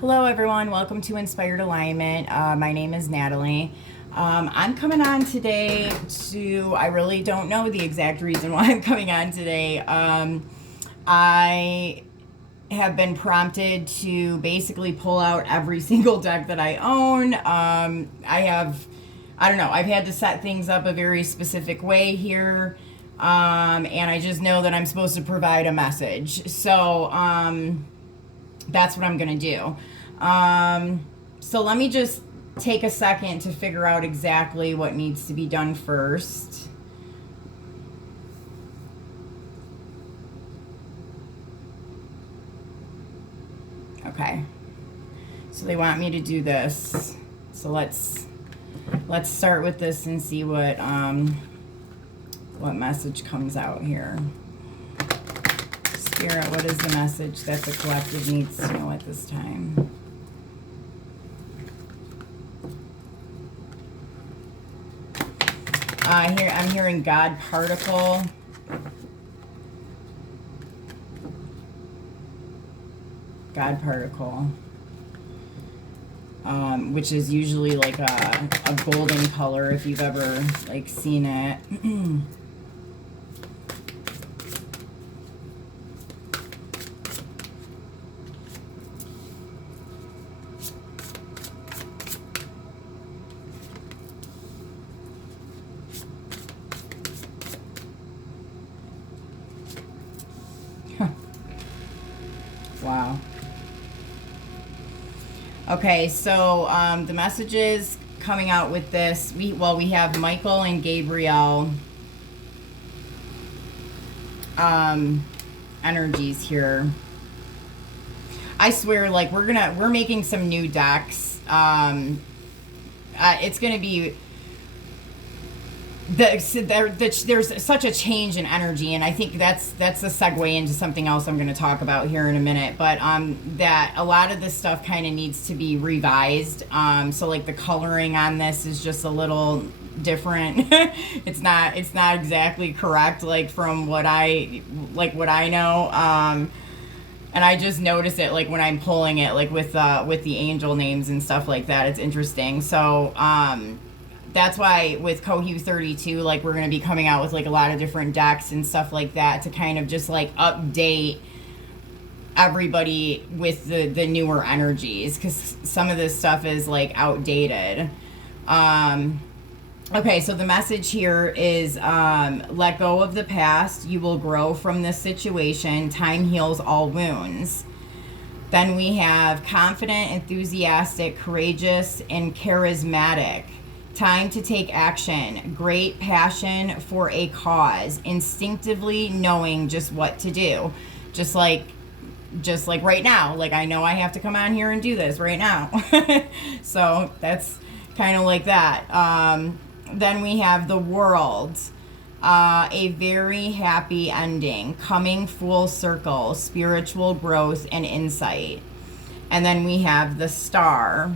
Hello, everyone. Welcome to Inspired Alignment. My name is Natalie. I'm coming on today I really don't know the exact reason why I'm coming on today. I have been prompted to basically pull out every single deck that I own. I don't know, I've had to set things up a very specific way here. And I just know that I'm supposed to provide a message. So, that's what I'm going to do. So let me just take a second to figure out exactly what needs to be done first. Okay. So they want me to do this. So let's start with this and see what message comes out here. Spirit, what is the message that the collective needs to know at this time? I'm hearing God particle. God particle. Which is usually like a golden color if you've ever like seen it. Wow. Okay, so the messages coming out with this, we have Michael and Gabriel energies here. I swear, like we're making some new decks. It's gonna be there's such a change in energy, and I think that's a segue into something else I'm going to talk about here in a minute. But that a lot of this stuff kind of needs to be revised. So like the coloring on this is just a little different. it's not exactly correct, like from what I know. And I just notice it like when I'm pulling it, like with the angel names and stuff like that. It's interesting. So that's why with Cohue 32, like we're going to be coming out with like a lot of different decks and stuff like that to kind of just like update everybody with the newer energies, because some of this stuff is like outdated. Okay, so the message here is let go of the past. You will grow from this situation. Time heals all wounds. Then we have confident, enthusiastic, courageous, and charismatic. Time to take action. Great passion for a cause. Instinctively knowing just what to do. Just like right now. Like I know I have to come on here and do this right now. So that's kind of like that. Then we have the World. A very happy ending. Coming full circle. Spiritual growth and insight. And then we have the Star.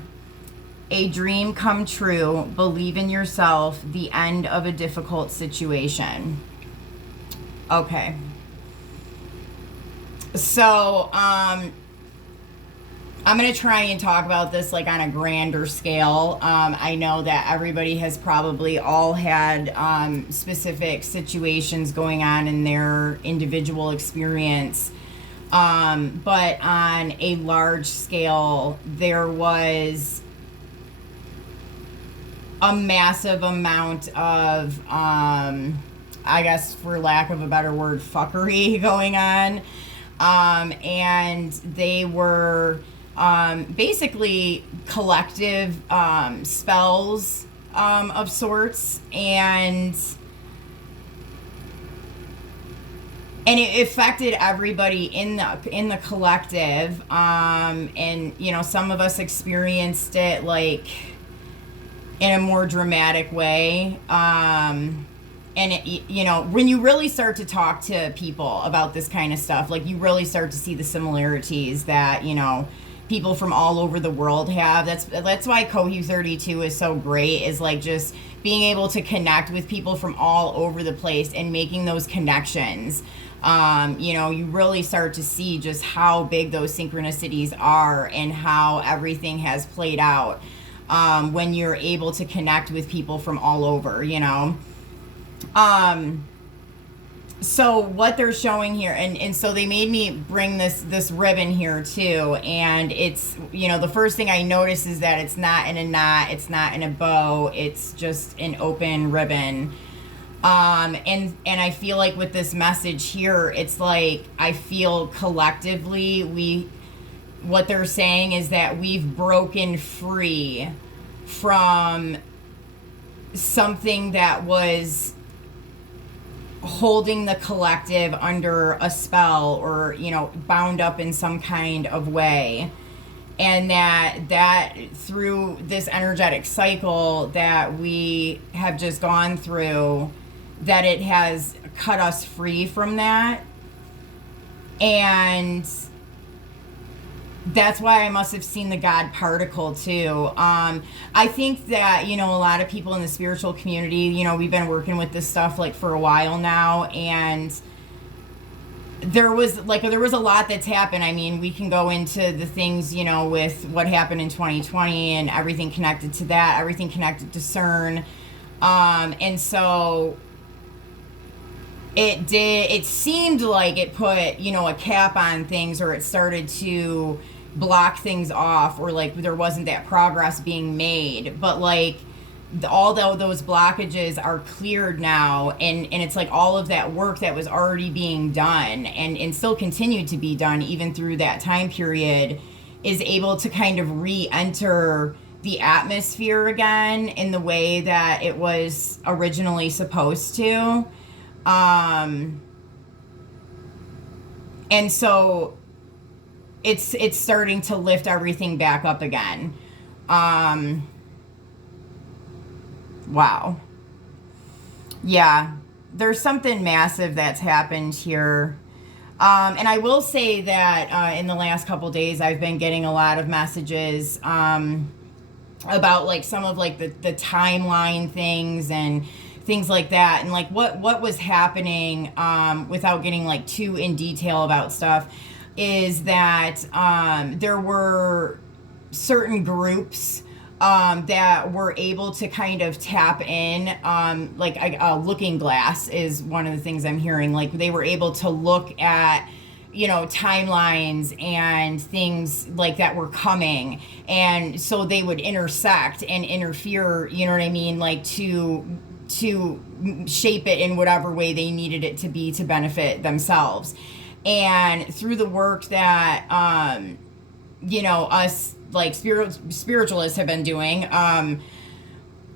A dream come true, believe in yourself, the end of a difficult situation. Okay. So, I'm going to try and talk about this like on a grander scale. I know that everybody has probably all had specific situations going on in their individual experience. But on a large scale, there was a massive amount of, I guess for lack of a better word, fuckery going on. And they were basically collective spells of sorts. And it affected everybody in the collective. And, you know, some of us experienced it like in a more dramatic way. And it, you know, when you really start to talk to people about this kind of stuff, like you really start to see the similarities that, you know, people from all over the world have. That's why Cohue 32 is so great, is like just being able to connect with people from all over the place and making those connections. You really start to see just how big those synchronicities are and how everything has played out when you're able to connect with people from all over. So what they're showing here, and so they made me bring this ribbon here too, and it's, the first thing I notice is that it's not in a knot, it's not in a bow, it's just an open ribbon. And I feel like with this message here, it's like I feel collectively what they're saying is that we've broken free from something that was holding the collective under a spell or bound up in some kind of way, and that through this energetic cycle that we have just gone through, that it has cut us free from that. And that's why I must have seen the God particle too. I think that, a lot of people in the spiritual community, we've been working with this stuff like for a while now, and there was a lot that's happened. I mean, we can go into the things, with what happened in 2020 and everything connected to that, everything connected to CERN. And so it seemed like it put, a cap on things, or it started to block things off, or like there wasn't that progress being made. But like all those blockages are cleared now, and it's like all of that work that was already being done and still continued to be done even through that time period is able to kind of re-enter the atmosphere again in the way that it was originally supposed to. And so it's starting to lift everything back up again. Wow. Yeah, there's something massive that's happened here. And I will say that in the last couple days, I've been getting a lot of messages about like some of like the timeline things and things like that, and like what was happening, without getting like too in detail about stuff, is that there were certain groups that were able to kind of tap in, like a looking glass is one of the things I'm hearing. Like they were able to look at timelines and things like that were coming, and so they would intersect and interfere, you know what I mean, like to shape it in whatever way they needed it to be to benefit themselves. And through the work that us like spiritualists have been doing,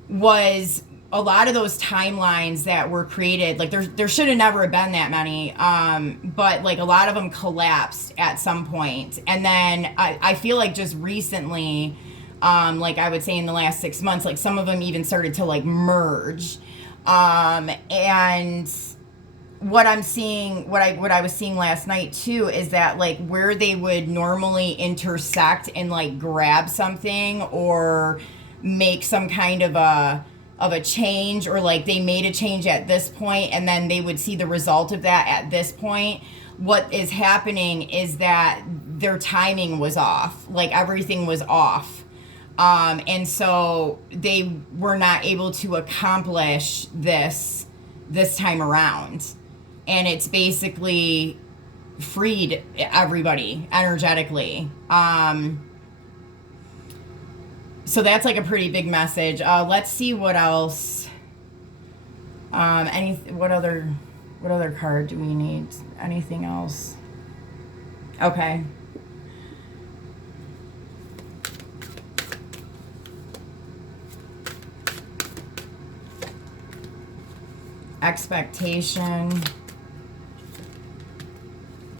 was a lot of those timelines that were created, like there should have never been that many, but like a lot of them collapsed at some point. And then I feel like just recently, like I would say in the last 6 months, like some of them even started to like merge. And what I'm seeing, what I was seeing last night too, is that like where they would normally intersect and like grab something or make some kind of a change, or like they made a change at this point and then they would see the result of that at this point. What is happening is that their timing was off, like everything was off. And so they were not able to accomplish this time around. And it's basically freed everybody energetically. So that's like a pretty big message. Let's see what else. What other card do we need? Anything else? Okay. Expectation,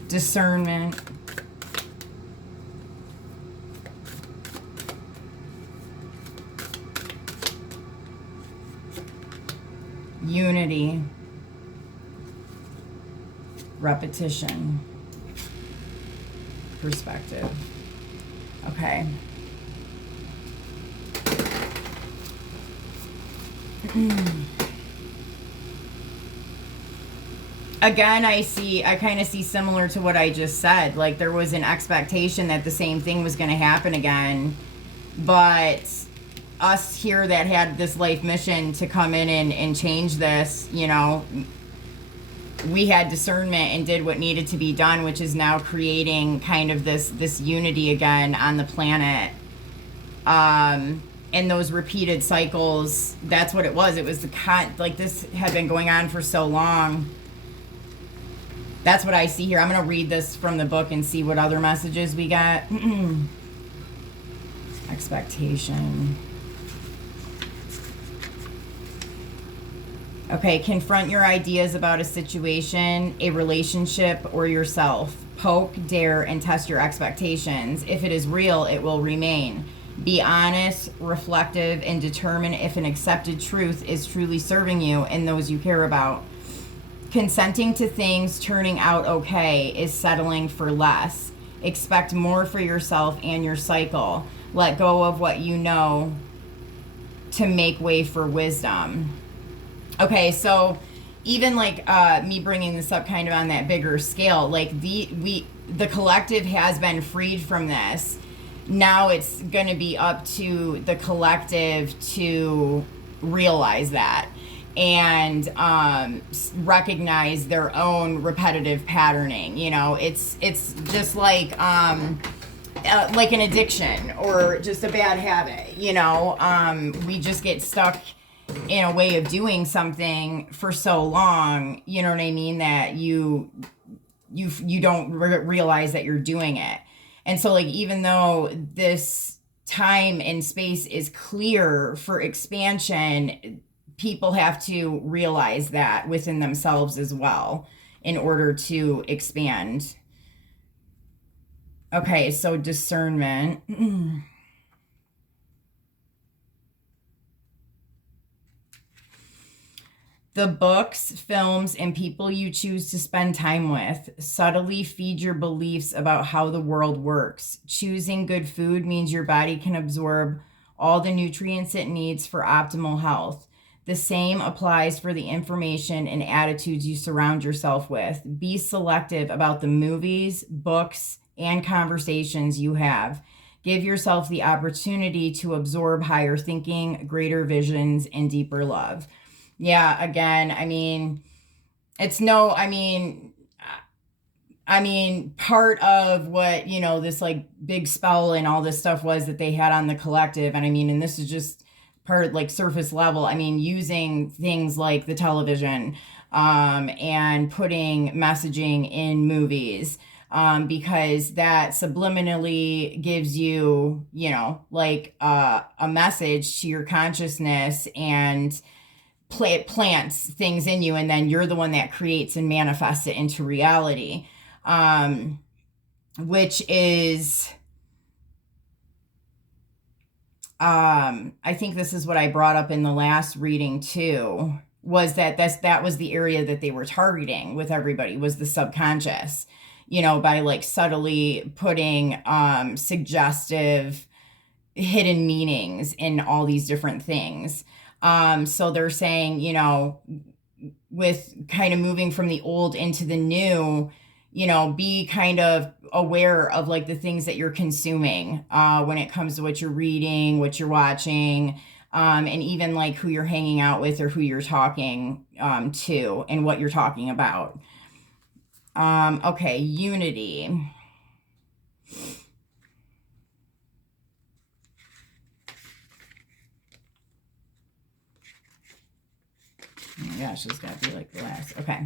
discernment, unity, repetition, perspective. Okay. Again, I kind of see similar to what I just said. Like there was an expectation that the same thing was going to happen again, but us here that had this life mission to come in and change this, we had discernment and did what needed to be done, which is now creating kind of this unity again on the planet. And those repeated cycles, that's what it was. It was like this had been going on for so long. That's what I see here. I'm going to read this from the book and see what other messages we got. Expectation. Okay, confront your ideas about a situation, a relationship, or yourself. Poke, dare, and test your expectations. If it is real, it will remain. Be honest, reflective, and determine if an accepted truth is truly serving you and those you care about. Consenting to things turning out okay is settling for less. Expect more for yourself and your cycle. Let go of what you know to make way for wisdom. Okay, so even like me bringing this up kind of on that bigger scale, like the collective has been freed from this. Now it's going to be up to the collective to realize that and recognize their own repetitive patterning. It's just like an addiction or just a bad habit. We just get stuck in a way of doing something for so long, you know what I mean, that you don't realize that you're doing it. And so like, even though this time and space is clear for expansion, people have to realize that within themselves as well in order to expand. Okay, so discernment. The books, films, and people you choose to spend time with subtly feed your beliefs about how the world works. Choosing good food means your body can absorb all the nutrients it needs for optimal health. The same applies for the information and attitudes you surround yourself with. Be selective about the movies, books, and conversations you have. Give yourself the opportunity to absorb higher thinking, greater visions, and deeper love. Yeah, again, part of what, this like big spell and all this stuff was that they had on the collective. And this is just part of like surface level. Using things like the television, and putting messaging in movies, because that subliminally gives you, a message to your consciousness and plants things in you, and then you're the one that creates and manifests it into reality, which is I think this is what I brought up in the last reading too, was that was the area that they were targeting with everybody, was the subconscious, by like subtly putting suggestive hidden meanings in all these different things. So they're saying, with kind of moving from the old into the new, be kind of aware of like the things that you're consuming, when it comes to what you're reading, what you're watching, and even like who you're hanging out with or who you're talking to and what you're talking about. Okay, unity. Oh my gosh, this got to be like the last. Okay.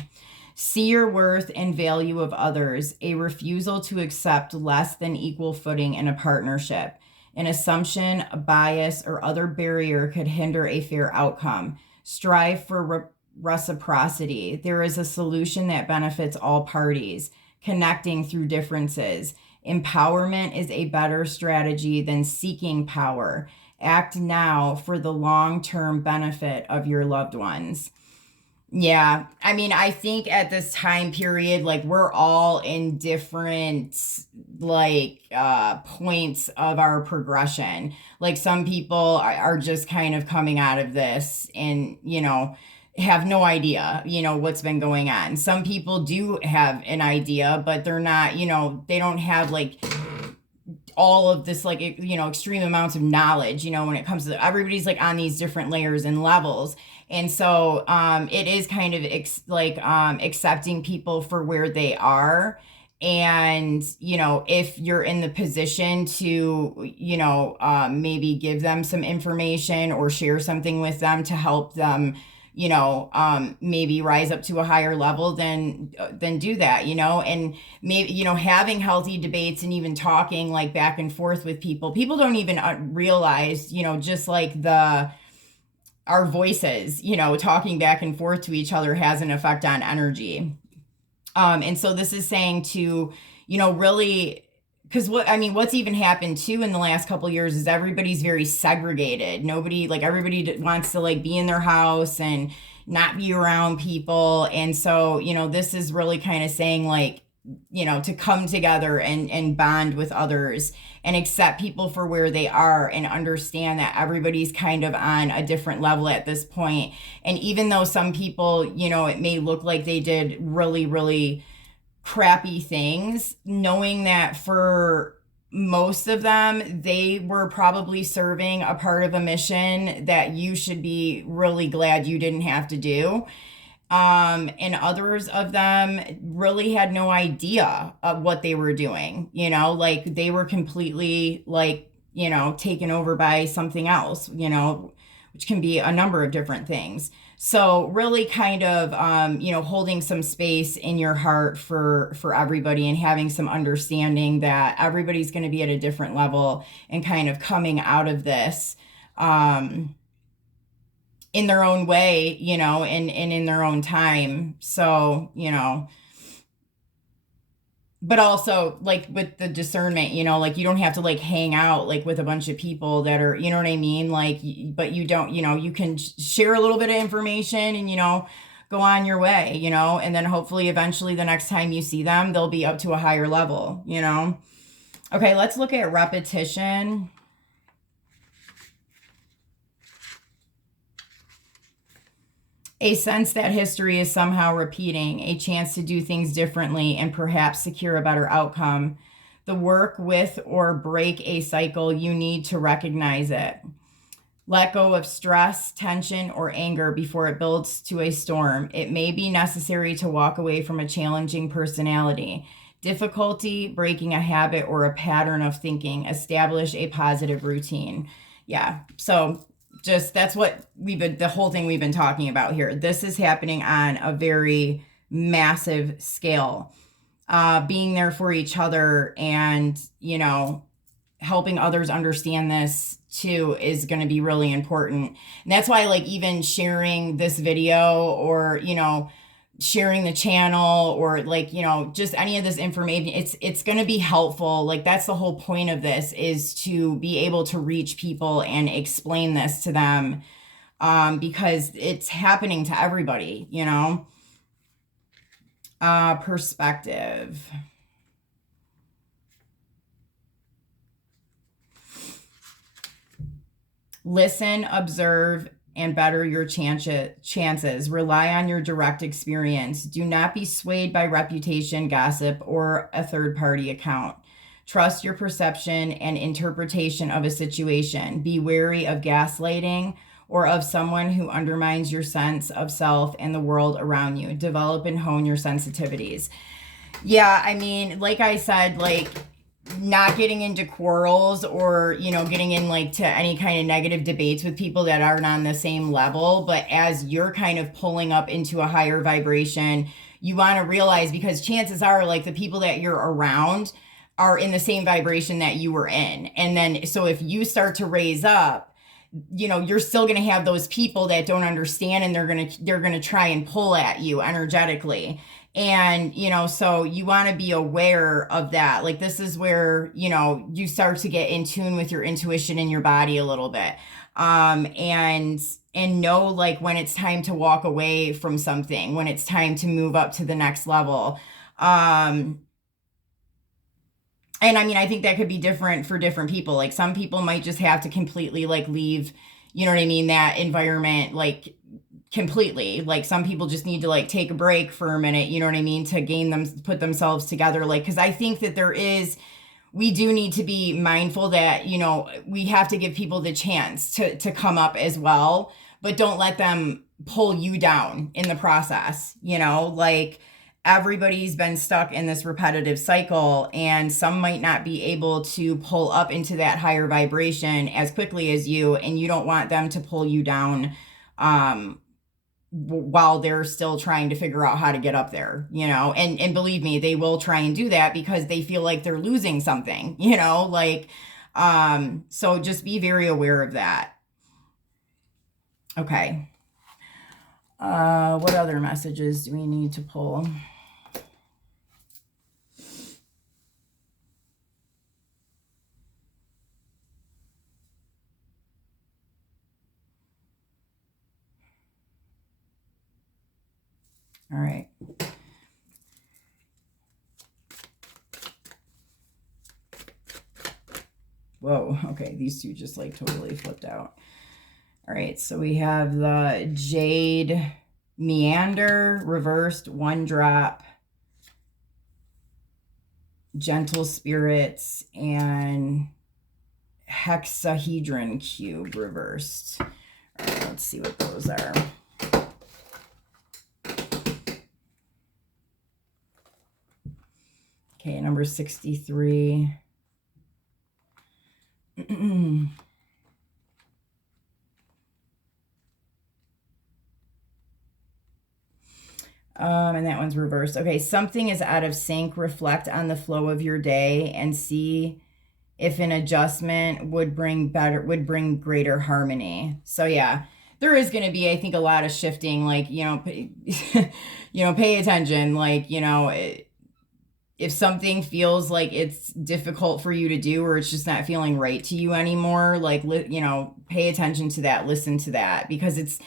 See your worth and value of others. A refusal to accept less than equal footing in a partnership. An assumption, a bias, or other barrier could hinder a fair outcome. Strive for reciprocity. There is a solution that benefits all parties. Connecting through differences. Empowerment is a better strategy than seeking power. Act now for the long-term benefit of your loved ones. Yeah, I think at this time period, like we're all in different like points of our progression. Like some people are just kind of coming out of this and, have no idea, what's been going on. Some people do have an idea, but they're not, they don't have like all of this, like, extreme amounts of knowledge, when it comes to, everybody's like on these different layers and levels. And so it is kind of accepting people for where they are. And, if you're in the position to, maybe give them some information or share something with them to help them, maybe rise up to a higher level, then do that, and maybe, having healthy debates and even talking like back and forth with people don't even realize, just like our voices, talking back and forth to each other has an effect on energy. And so this is saying to, really, because what's even happened too in the last couple of years is everybody's very segregated. Everybody wants to like be in their house and not be around people. And so, this is really kind of saying like, to come together and bond with others and accept people for where they are and understand that everybody's kind of on a different level at this point. And even though some people, it may look like they did really, really crappy things, knowing that for most of them, they were probably serving a part of a mission that you should be really glad you didn't have to do. And others of them really had no idea of what they were doing, like they were completely like, taken over by something else, which can be a number of different things. So really kind of, holding some space in your heart for everybody and having some understanding that everybody's going to be at a different level and kind of coming out of this, in their own way, and in their own time. So, but also like with the discernment, like you don't have to like hang out like with a bunch of people that are, you know what I mean? Like, but you don't, you can share a little bit of information and, go on your way, and then hopefully eventually the next time you see them, they'll be up to a higher level, Okay, let's look at repetition. A sense that history is somehow repeating, a chance to do things differently and perhaps secure a better outcome. The work with or break a cycle, you need to recognize it. Let go of stress, tension, or anger before it builds to a storm. It may be necessary to walk away from a challenging personality. Difficulty, breaking a habit or a pattern of thinking. Establish a positive routine. Yeah, so just that's what the whole thing we've been talking about here. This is happening on a very massive scale. Being there for each other and, helping others understand this too is going to be really important. And that's why like even sharing this video or, sharing the channel or like, just any of this information, it's going to be helpful. Like that's the whole point of this, is to be able to reach people and explain this to them, because it's happening to everybody, perspective. Listen, observe, and better your chances. Rely on your direct experience. Do not be swayed by reputation, gossip, or a third-party account. Trust your perception and interpretation of a situation. Be wary of gaslighting or of someone who undermines your sense of self and the world around you. Develop and hone your sensitivities. Yeah, I mean, like I said, like, not getting into quarrels or, getting in like to any kind of negative debates with people that aren't on the same level. But as you're kind of pulling up into a higher vibration, you want to realize, because chances are like the people that you're around are in the same vibration that you were in. And then, so if you start to raise up, you're still going to have those people that don't understand, and they're going to try and pull at you energetically. And, so you want to be aware of that. Like, this is where, you start to get in tune with your intuition in your body a little bit. And know like when it's time to walk away from something, when it's time to move up to the next level. And I mean, I think that could be different for different people. Like some people might just have to completely like leave, that environment, like completely. Like some people just need to like take a break for a minute, you know what I mean, to gain them, put themselves together. Like, because I think that we do need to be mindful that, you know, we have to give people the chance to come up as well, but don't let them pull you down in the process, you know, like everybody's been stuck in this repetitive cycle, and some might not be able to pull up into that higher vibration as quickly as you, and you don't want them to pull you down while they're still trying to figure out how to get up there, you know, and believe me, they will try and do that because they feel like they're losing something, you know, like, so just be very aware of that. Okay. What other messages do we need to pull? All right. Whoa, okay, these two just like totally flipped out. All right, so we have the Jade Meander reversed, 1 drop, Gentle Spirits, and Hexahedron Cube reversed. All right, let's see what those are. Okay, number 63. And that one's reversed. Okay, something is out of sync. Reflect on the flow of your day and see if an adjustment would bring greater harmony. So yeah, there is going to be, I think, a lot of shifting, like, you know, pay attention, like, you know, if something feels like it's difficult for you to do, or it's just not feeling right to you anymore, like, you know, pay attention to that, listen to that, because it's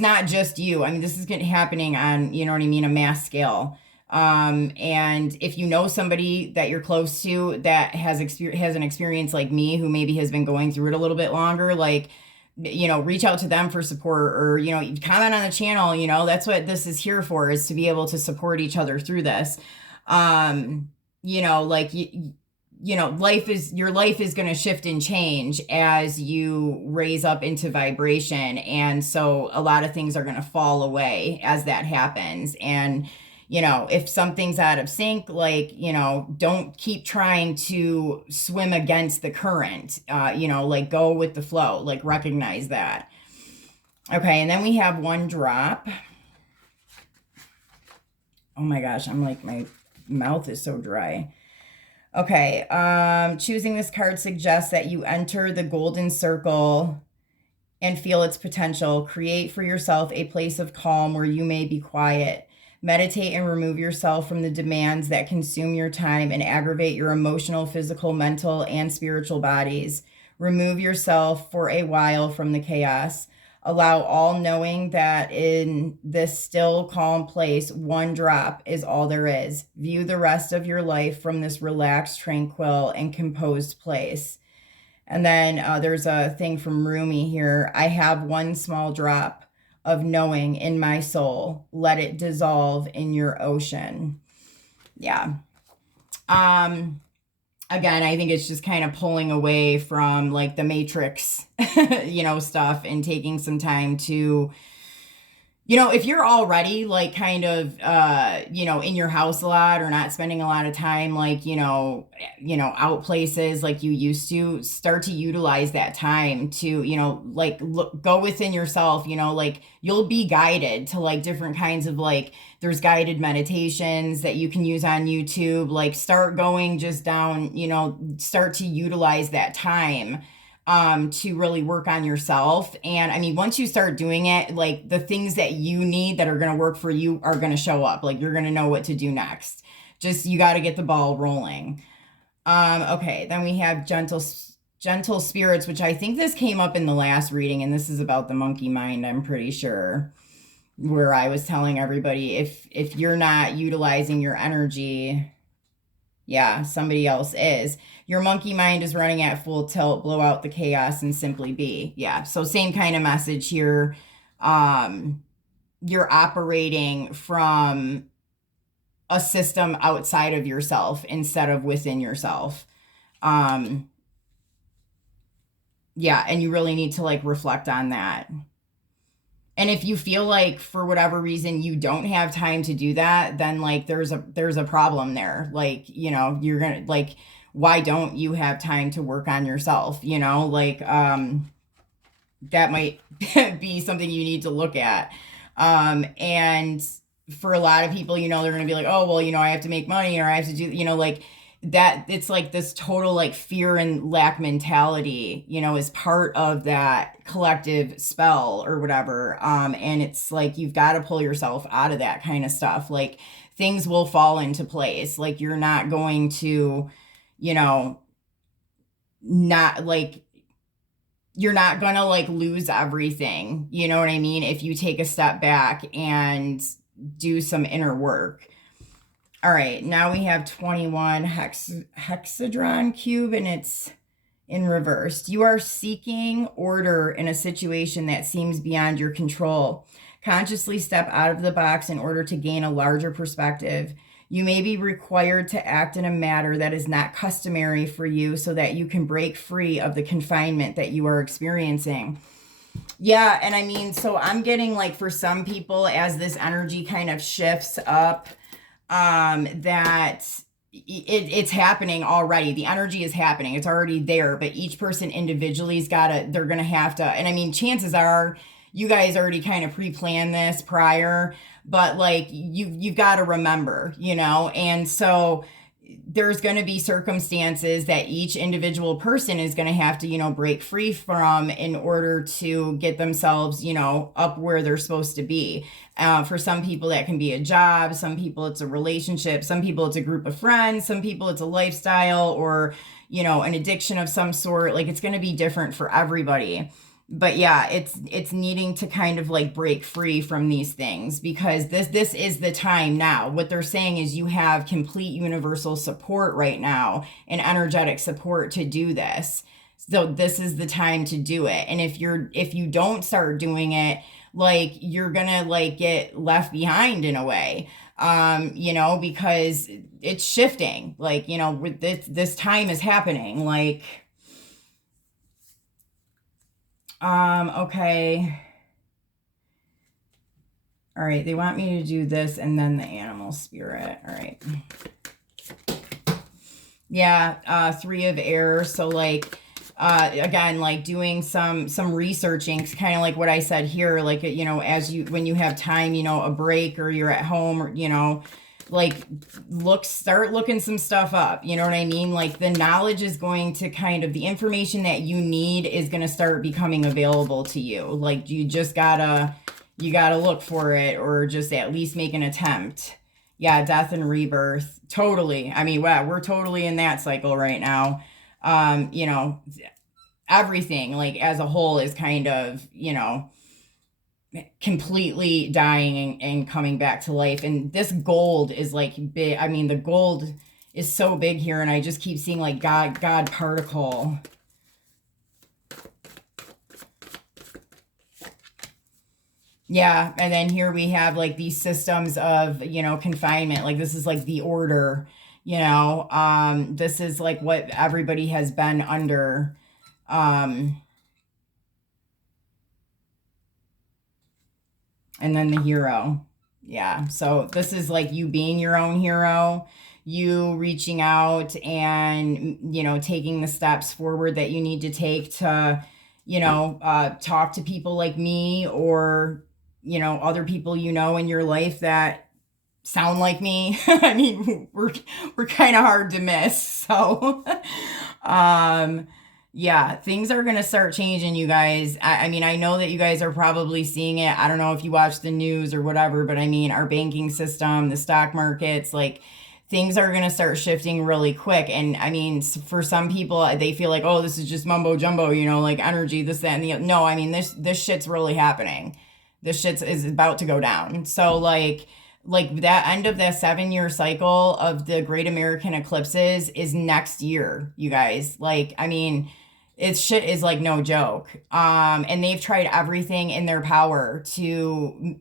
not just you. I mean, this is happening on, you know what I mean, a mass scale. And if you know somebody that you're close to that has an experience like me, who maybe has been going through it a little bit longer, like, you know, reach out to them for support, or, you know, comment on the channel. You know, that's what this is here for, is to be able to support each other through this. You know, like, you know, your life is going to shift and change as you raise up into vibration. And so a lot of things are going to fall away as that happens. And, you know, if something's out of sync, like, you know, don't keep trying to swim against the current, you know, like, go with the flow, like, recognize that. Okay. And then we have 1 drop. Oh my gosh. I'm like, my mouth is so dry. Okay, choosing this card suggests that you enter the golden circle and feel its potential. Create for yourself a place of calm where you may be quiet. Meditate and remove yourself from the demands that consume your time and aggravate your emotional, physical, mental, and spiritual bodies. Remove yourself for a while from the chaos. Allow all knowing that in this still, calm place, 1 drop is all there is. View the rest of your life from this relaxed, tranquil, and composed place. And then there's a thing from Rumi here. I have 1 small drop of knowing in my soul. Let it dissolve in your ocean. Yeah. Again, I think it's just kind of pulling away from like the Matrix, you know, stuff, and taking some time to, you know, if you're already like kind of, you know, in your house a lot, or not spending a lot of time, like, you know, out places like you used to, start to utilize that time to, you know, like go within yourself, you know, like you'll be guided to like different kinds of, like, there's guided meditations that you can use on YouTube, like start going just down, you know, start to utilize that time to really work on yourself. And I mean, once you start doing it, like the things that you need that are going to work for you are going to show up. Like you're going to know what to do next. Just, you got to get the ball rolling. Okay. Then we have gentle spirits, which I think this came up in the last reading, and this is about the monkey mind, I'm pretty sure, where I was telling everybody, if you're not utilizing your energy, yeah, somebody else is. Your monkey mind is running at full tilt. Blow out the chaos and simply be. Yeah, so same kind of message here. you're operating from a system outside of yourself instead of within yourself. Um, yeah, and you really need to like reflect on that. And if you feel like for whatever reason you don't have time to do that, then like there's a problem there. Like, you're going to like why don't you have time to work on yourself, Like that might be something you need to look at. And for a lot of people, they're going to be like, oh, well, I have to make money or I have to do, like that. It's like this total like fear and lack mentality, is part of that collective spell or whatever. And it's like, you've got to pull yourself out of that kind of stuff. Like things will fall into place. Like you're not going to, not like, you're not going to like lose everything. You know what I mean? If you take a step back and do some inner work. All right, now we have 21 hexadron cube and it's in reverse. You are seeking order in a situation that seems beyond your control. Consciously step out of the box in order to gain a larger perspective. You may be required to act in a matter that is not customary for you so that you can break free of the confinement that you are experiencing. Yeah, and I mean, so I'm getting like for some people as this energy kind of shifts up, that it's happening already. The energy is happening. It's already there, but each person individually's they're going to have to, and I mean, chances are you guys already kind of pre-planned this prior, but like you've got to remember, and so there's going to be circumstances that each individual person is going to have to, break free from in order to get themselves, up where they're supposed to be. For some people, that can be a job. Some people, it's a relationship. Some people, it's a group of friends. Some people, it's a lifestyle or, an addiction of some sort. Like it's going to be different for everybody. But yeah, it's needing to kind of like break free from these things because this is the time now. What they're saying is you have complete universal support right now and energetic support to do this. So this is the time to do it. And if you don't start doing it, like you're gonna like get left behind in a way. Because it's shifting. Like, with this time is happening. Like okay. All right, they want me to do this and then the animal spirit. All right. Yeah, 3 of air. So like, again, like doing some researching, kind of like what I said here, like, when you have time, a break or you're at home or, like start looking some stuff up. You know what I mean? Like the knowledge is going to the information that you need is going to start becoming available to you. Like you just gotta look for it or just at least make an attempt. Yeah. Death and rebirth. Totally. I mean, wow, we're totally in that cycle right now. Everything like as a whole is kind of, completely dying and coming back to life. And this gold is like big. I mean, the gold is so big here and I just keep seeing like God particle. Yeah. And then here we have like these systems of, confinement. Like this is like the order, this is like what everybody has been under. And then the hero. Yeah. So this is like you being your own hero, you reaching out and, taking the steps forward that you need to take to, talk to people like me or, other people, in your life that sound like me. I mean, we're kind of hard to miss. So, yeah, things are going to start changing, you guys. I mean, I know that you guys are probably seeing it. I don't know if you watch the news or whatever, but I mean, our banking system, the stock markets, like things are going to start shifting really quick. And I mean, for some people, they feel like, oh, this is just mumbo jumbo, like energy, this, that, and the other. No, I mean, this shit's really happening. This shit is about to go down. So like that end of that 7-year cycle of the Great American Eclipses is next year, you guys. Like, I mean, It's shit is like no joke. And they've tried everything in their power to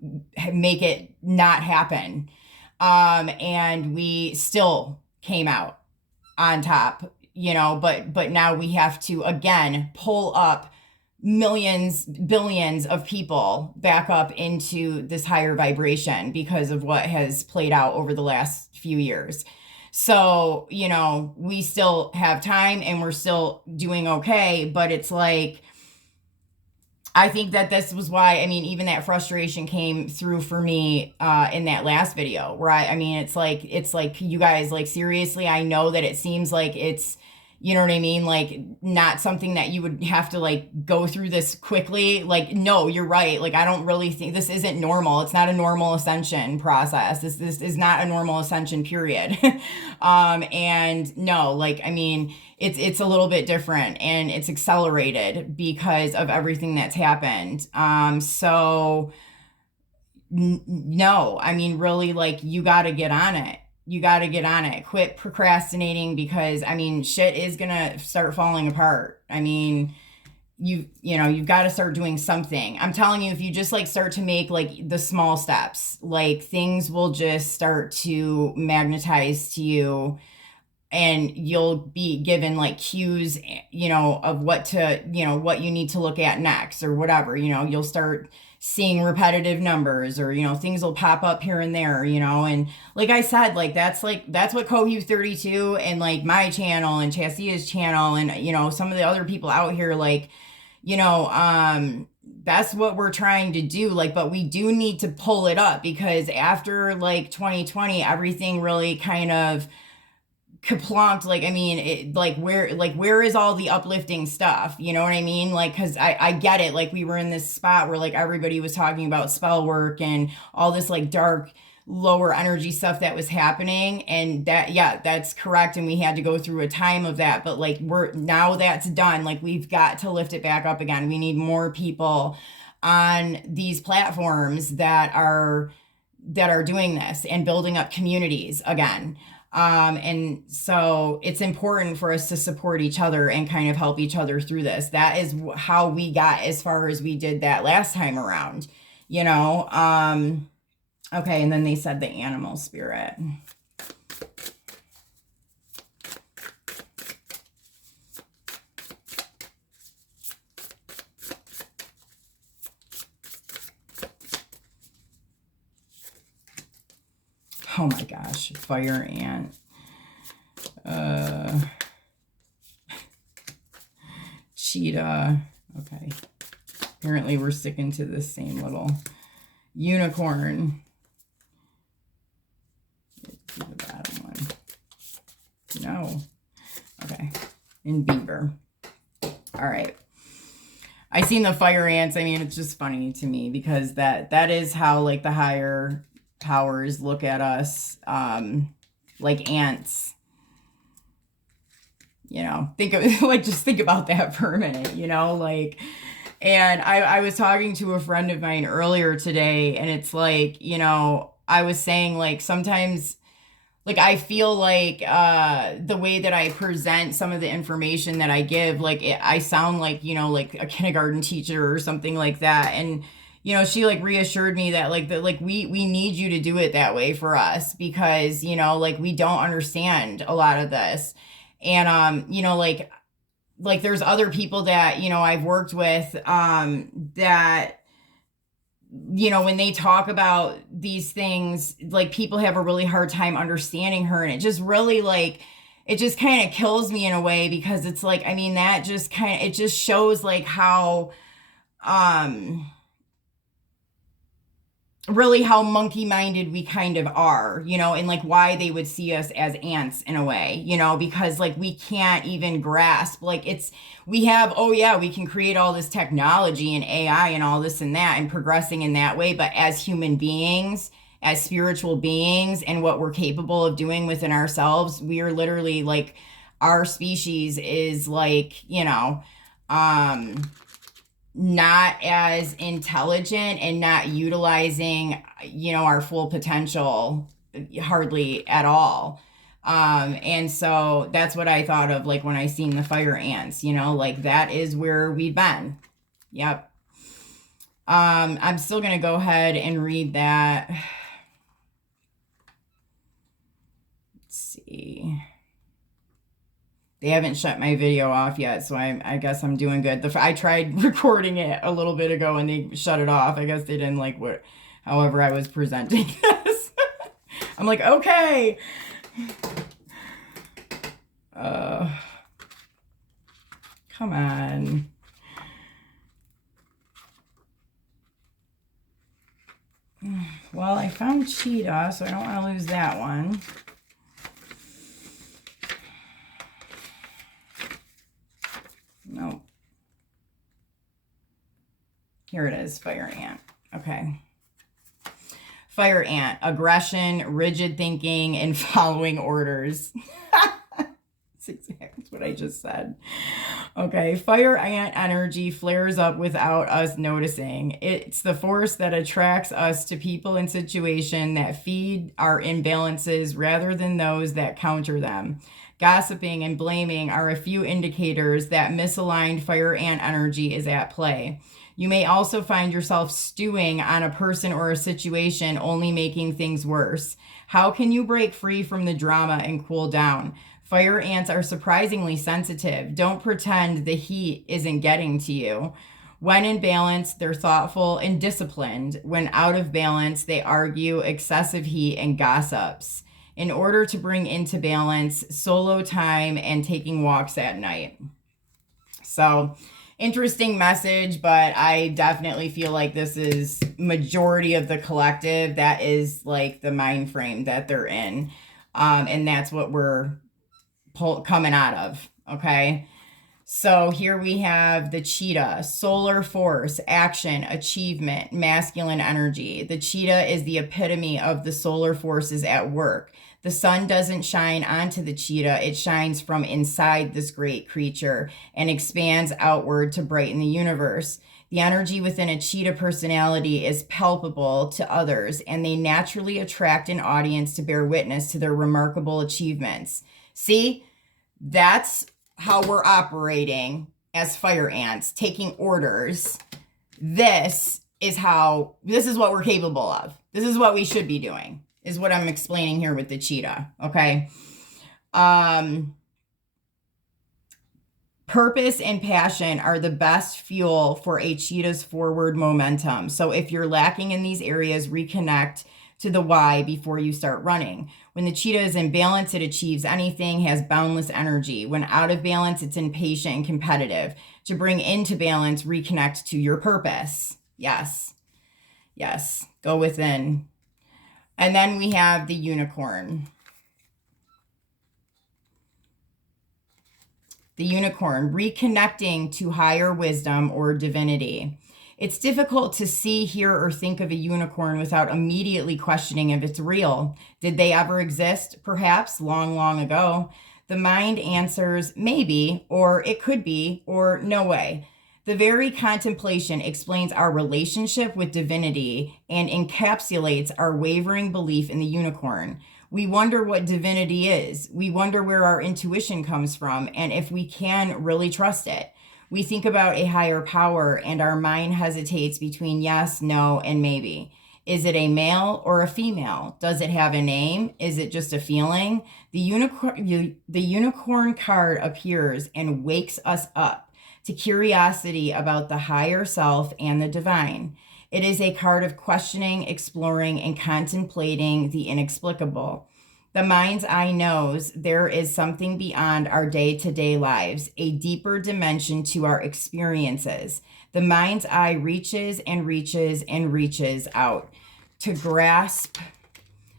make it not happen. And we still came out on top, but now we have to again pull up millions, billions of people back up into this higher vibration because of what has played out over the last few years. So, we still have time and we're still doing okay, but it's like, I think that this was why, even that frustration came through for me in that last video where it's like, you guys, like, seriously, I know that it seems like it's, you know what I mean? Like, not something that you would have to, like, go through this quickly. Like, no, you're right. Like, I don't really think this isn't normal. It's not a normal ascension process. This is not a normal ascension period. And no, like, it's a little bit different and it's accelerated because of everything that's happened. So no, really, like, you got to get on it. You got to get on it. Quit procrastinating because shit is going to start falling apart. You've got to start doing something. I'm telling you, if you just like start to make like the small steps, like things will just start to magnetize to you and you'll be given like cues, of what to, what you need to look at next or whatever. You'll start seeing repetitive numbers or, things will pop up here and there, and like I said, like that's what Cohu 32 and like my channel and Chastia's channel and, some of the other people out here, like, that's what we're trying to do. Like, but we do need to pull it up because after like 2020, everything really kind of kaplonked. Like, where is all the uplifting stuff? You know what I mean? Like, cause I get it. Like we were in this spot where like everybody was talking about spell work and all this like dark, lower energy stuff that was happening. And that's correct. And we had to go through a time of that, but like now that's done. Like we've got to lift it back up again. We need more people on these platforms that are doing this and building up communities again. And so it's important for us to support each other and kind of help each other through this. That is how we got as far as we did that last time around, okay. And then they said the animal spirit. Oh my gosh, fire ant. Cheetah. Okay. Apparently we're sticking to the same little unicorn. Let's do the bottom one. No. Okay. And beaver. All right. I seen the fire ants. It's just funny to me because that is how like the higher powers look at us, like ants. Think of like just think about that for a minute. Like, and I was talking to a friend of mine earlier today, and it's like, I was saying like sometimes. Like, I feel like the way that I present some of the information that I give, like, I sound like, like a kindergarten teacher or something like that. And, she, like, reassured me that, like, we need you to do it that way for us because, like, we don't understand a lot of this. And, like, there's other people that, I've worked with that when they talk about these things, like people have a really hard time understanding her. And it just really like, it just kind of kills me in a way because it's like, that just it just shows like how, really how monkey-minded we kind of are, and like why they would see us as ants in a way, because like we can't even grasp, like we have, oh yeah, we can create all this technology and AI and all this and that and progressing in that way. But as human beings, as spiritual beings and what we're capable of doing within ourselves, we are literally like, our species is like, not as intelligent and not utilizing, our full potential hardly at all. And so that's what I thought of like when I seen the fire ants, you know, like that is where we've been. Yep. I'm still going to go ahead and read that. Let's see. They haven't shut my video off yet, so I guess I'm doing good. I tried recording it a little bit ago and they shut it off. I guess they didn't like however I was presenting this. I'm like, okay. Come on. Well, I found cheetah, so I don't want to lose that one. Nope. Here it is, fire ant. Okay. Fire ant, aggression, rigid thinking, and following orders. That's exactly what I just said. Okay, fire ant energy flares up without us noticing. It's the force that attracts us to people and situations that feed our imbalances rather than those that counter them. Gossiping and blaming are a few indicators that misaligned fire ant energy is at play. You may also find yourself stewing on a person or a situation, only making things worse. How can you break free from the drama and cool down? Fire ants are surprisingly sensitive. Don't pretend the heat isn't getting to you. When in balance, they're thoughtful and disciplined. When out of balance, they argue, excessive heat, and gossips. In order to bring into balance, solo time and taking walks at night. So, interesting message, but I definitely feel like this is majority of the collective. That is like the mind frame that they're in. And that's what we're coming out of. Okay. So here we have the cheetah, solar force, action, achievement, masculine energy. The cheetah is the epitome of the solar forces at work. The sun doesn't shine onto the cheetah. It shines from inside this great creature and expands outward to brighten the universe. The energy within a cheetah personality is palpable to others, and they naturally attract an audience to bear witness to their remarkable achievements. See, that's how we're operating as fire ants, taking orders. This is what we're capable of. This is what we should be doing, is what I'm explaining here with the cheetah. Okay. Purpose and passion are the best fuel for a cheetah's forward momentum. So if you're lacking in these areas, reconnect to the why before you start running. When the cheetah is in balance, it achieves anything, has boundless energy. When out of balance, it's impatient and competitive. To bring into balance, reconnect to your purpose. Yes. Yes. Go within. And then we have the unicorn. The unicorn, reconnecting to higher wisdom or divinity. It's difficult to see, hear, or think of a unicorn without immediately questioning if it's real. Did they ever exist? Perhaps long, long ago. The mind answers maybe, or it could be, or no way. The very contemplation explains our relationship with divinity and encapsulates our wavering belief in the unicorn. We wonder what divinity is. We wonder where our intuition comes from and if we can really trust it. We think about a higher power and our mind hesitates between yes, no, and maybe. Is it a male or a female? Does it have a name? Is it just a feeling? The unicorn card appears and wakes us up to curiosity about the higher self and the divine. It is a card of questioning, exploring, and contemplating the inexplicable. The mind's eye knows there is something beyond our day-to-day lives, a deeper dimension to our experiences. The mind's eye reaches and reaches and reaches out to grasp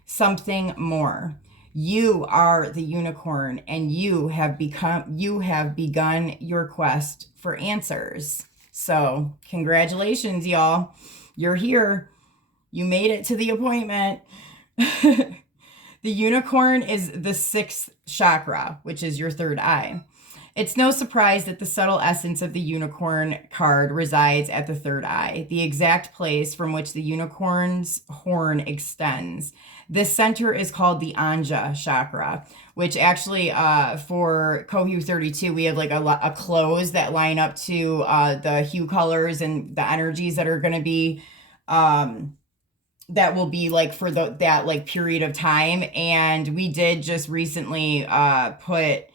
something more. You are the unicorn, and you have begun your quest for answers. So, congratulations, y'all. You're here. You made it to the appointment. The unicorn is the sixth chakra, which is your third eye. It's no surprise that the subtle essence of the unicorn card resides at the third eye, the exact place from which the unicorn's horn extends. This center is called the Anja chakra, which actually, for Kohu 32, we have like a clothes that line up to the hue colors and the energies that are going to be, that will be like for that like period of time. And we did just recently put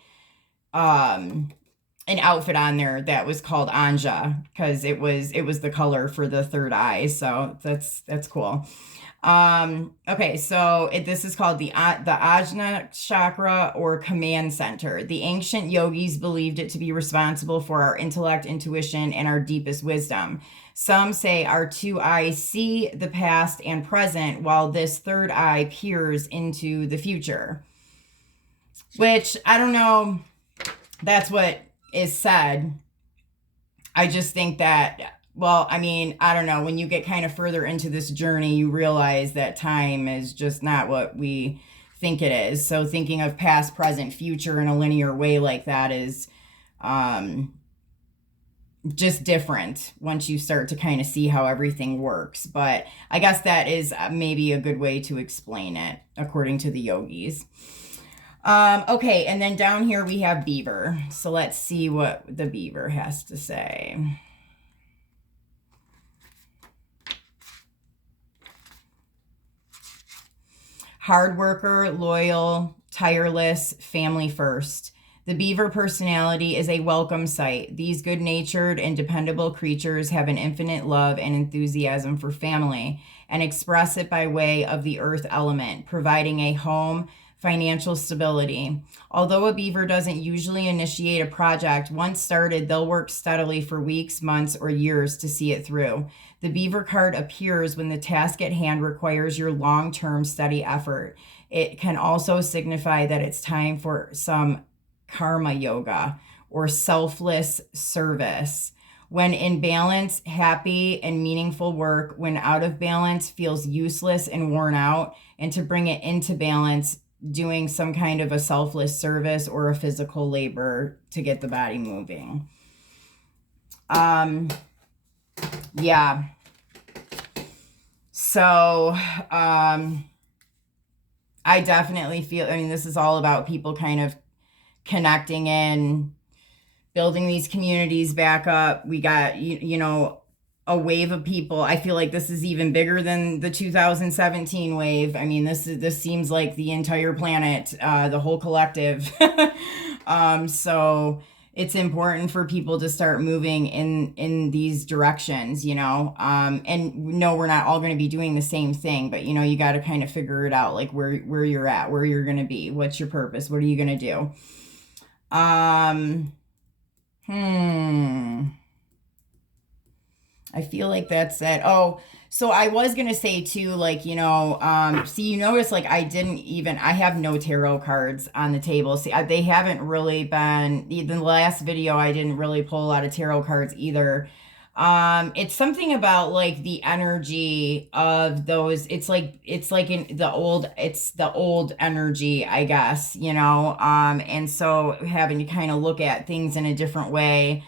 an outfit on there that was called Anja because it was the color for the third eye. So that's cool. Okay, so this is called the Ajna chakra or command center. The ancient yogis believed it to be responsible for our intellect, intuition, and our deepest wisdom. Some say our two eyes see the past and present, while this third eye peers into the future. Which, I don't know, that's what is said. I just think that, well, I mean, I don't know. When you get kind of further into this journey, you realize that time is just not what we think it is. So thinking of past, present, future in a linear way like that is just different once you start to kind of see how everything works. But I guess that is maybe a good way to explain it, according to the yogis. Okay, and then down here we have Beaver. So let's see what the Beaver has to say. Hard worker, loyal, tireless, family first. The Beaver personality is a welcome sight. These good-natured and dependable creatures have an infinite love and enthusiasm for family and express it by way of the earth element, providing a home, financial stability. Although a Beaver doesn't usually initiate a project, once started, they'll work steadily for weeks, months, or years to see it through. The Beaver card appears when the task at hand requires your long-term steady effort. It can also signify that it's time for some karma yoga or selfless service. When in balance, happy and meaningful work. When out of balance, feels useless and worn out. And to bring it into balance, doing some kind of a selfless service or a physical labor to get the body moving. Yeah. So, I definitely feel, I mean, this is all about people kind of connecting in, building these communities back up. We got, you know, a wave of people. I feel like this is even bigger than the 2017 wave. I mean, this seems like the entire planet, the whole collective. So it's important for people to start moving in these directions, you know. And no, we're not all going to be doing the same thing, but you know, you got to kind of figure it out, like where you're at, where you're going to be, what's your purpose, what are you going to do? I feel like that's it. Oh, so I was gonna say too, like, you know, see, you notice, like, I have no tarot cards on the table. See, they haven't really been, the last video, I didn't really pull a lot of tarot cards either. It's something about, like, the energy of those, it's like in the old energy, I guess, you know, and so having to kind of look at things in a different way.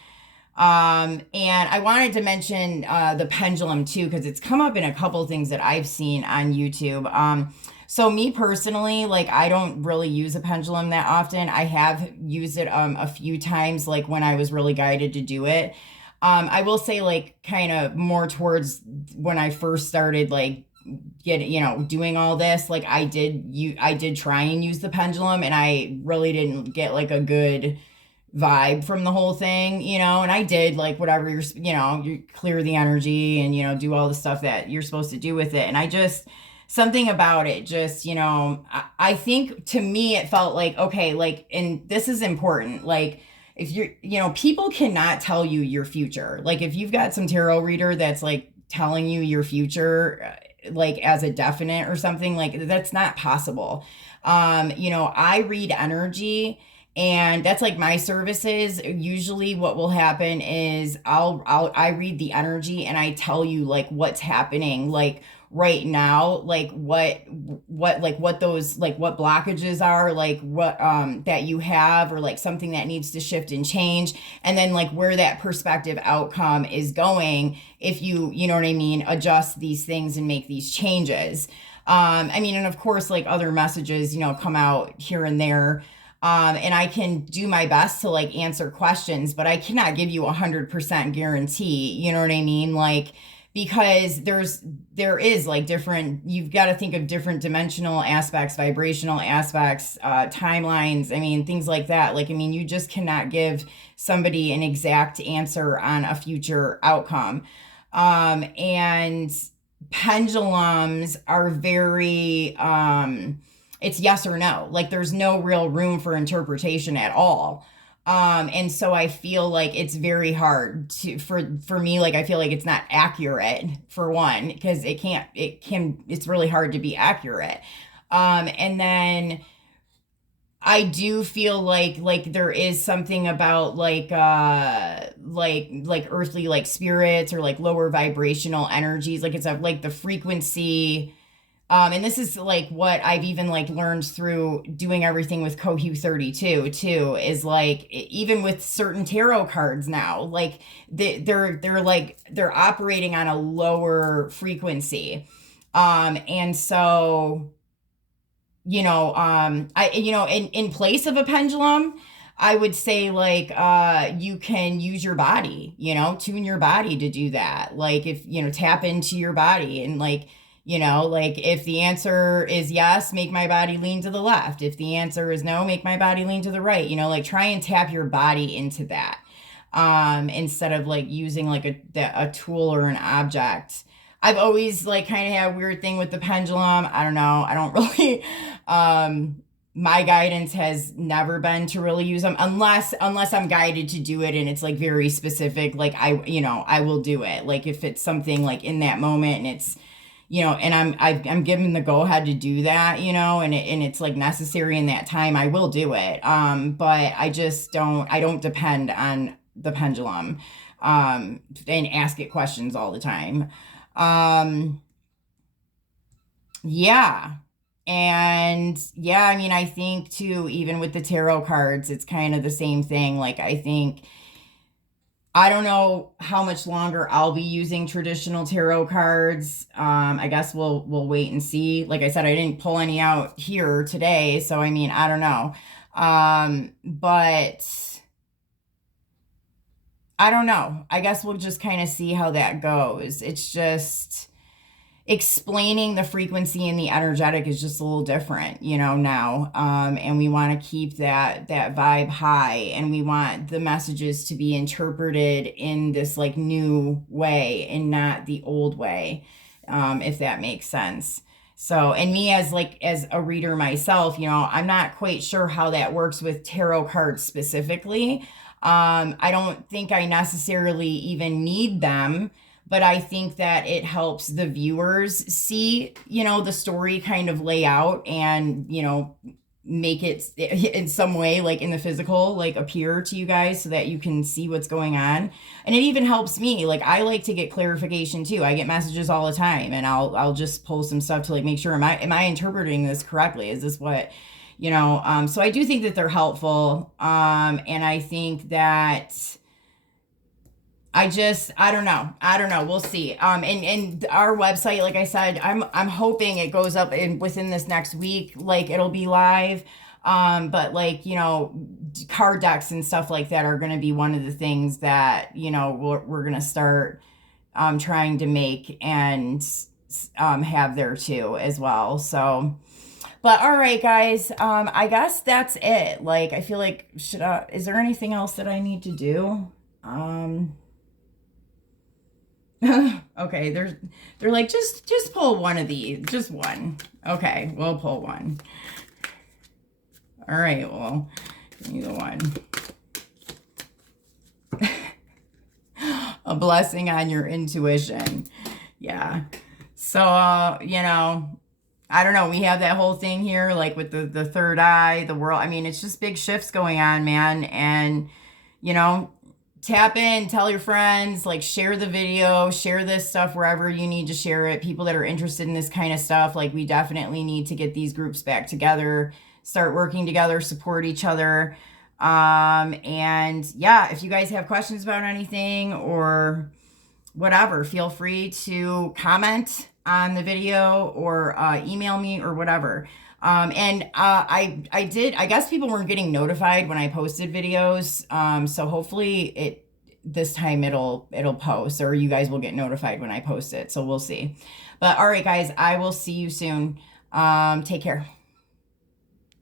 And I wanted to mention the pendulum too, because it's come up in a couple things that I've seen on YouTube. So me personally, like, I don't really use a pendulum that often. I have used it a few times, like when I was really guided to do it. I will say, like, kind of more towards when I first started, like, doing all this, like, I did try and use the pendulum, and I really didn't get like a good vibe from the whole thing, you know. And I did, like, whatever you clear the energy and, you know, do all the stuff that you're supposed to do with it. And I just, something about it just, you know, I think to me it felt like, okay, like, and this is important, like, if you're, you know, people cannot tell you your future. Like, if you've got some tarot reader that's like telling you your future, like, as a definite or something, like, that's not possible. You know, I read energy, and that's like my services. Usually what will happen is I read the energy and I tell you, like, what's happening, like right now, like what those, like what blockages are, like what that you have, or like something that needs to shift and change, and then like where that perspective outcome is going if you know what I mean, adjust these things and make these changes. I mean, and of course, like other messages, come out here and there. And I can do my best to like answer questions, but I cannot give you 100% guarantee. You know what I mean? Like, because there is like different, you've got to think of different dimensional aspects, vibrational aspects, timelines. I mean, things like that. Like, I mean, you just cannot give somebody an exact answer on a future outcome. And pendulums are very, it's yes or no. Like there's no real room for interpretation at all. And so I feel like it's very hard for me, like I feel like it's not accurate, for one, because it's really hard to be accurate. And then I do feel like there is something about like earthly like spirits, or like lower vibrational energies. Like it's like the frequency. And this is like what I've even like learned through doing everything with Cohu 32 too, is like even with certain tarot cards now, like they're operating on a lower frequency. And so in place of a pendulum, I would say like you can use your body, tune your body to do that. Like if tap into your body, and like like if the answer is yes, make my body lean to the left. If the answer is no, make my body lean to the right. Like try and tap your body into that, instead of like using like a tool or an object. I've always like kind of had a weird thing with the pendulum. I don't know. I don't really, my guidance has never been to really use them unless I'm guided to do it and it's like very specific. Like I will do it. Like if it's something like in that moment and it's, and I'm given the go ahead to do that, and it's like necessary in that time, I will do it. But I don't depend on the pendulum, and ask it questions all the time. Yeah. And yeah, I mean, I think too, even with the tarot cards, it's kind of the same thing. Like, I don't know how much longer I'll be using traditional tarot cards. I guess we'll wait and see. Like I said, I didn't pull any out here today, so I mean, I don't know. But I don't know. I guess we'll just kind of see how that goes. It's just explaining the frequency and the energetic is just a little different, now. And we want to keep that vibe high, and we want the messages to be interpreted in this like new way and not the old way, if that makes sense. So, and me as a reader myself, I'm not quite sure how that works with tarot cards specifically. I don't think I necessarily even need them, but I think that it helps the viewers see, the story kind of lay out and, make it in some way, like in the physical, like appear to you guys so that you can see what's going on. And it even helps me. Like I like to get clarification too. I get messages all the time, and I'll just pull some stuff to like make sure, am I interpreting this correctly? Is this what, so I do think that they're helpful. And I think that I don't know. We'll see. And our website, like I said, I'm hoping it goes up within this next week, like it'll be live. But like, card decks and stuff like that are going to be one of the things that, we're going to start, trying to make and, have there too as well. So, but all right, guys, I guess that's it. Like, I feel like, is there anything else that I need to do? Okay, they're like, just pull one of these, just one. Okay, we'll pull one. All right, well, give me the one. A blessing on your intuition. Yeah. So, I don't know. We have that whole thing here, like with the third eye, the world. I mean, it's just big shifts going on, man. And, tap in, tell your friends, like share the video, share this stuff wherever you need to share it. People that are interested in this kind of stuff, like we definitely need to get these groups back together, start working together, support each other. And yeah, if you guys have questions about anything or whatever, feel free to comment on the video or email me or whatever. I guess people weren't getting notified when I posted videos. So hopefully this time it'll post, or you guys will get notified when I post it. So we'll see. But all right, guys, I will see you soon. Take care.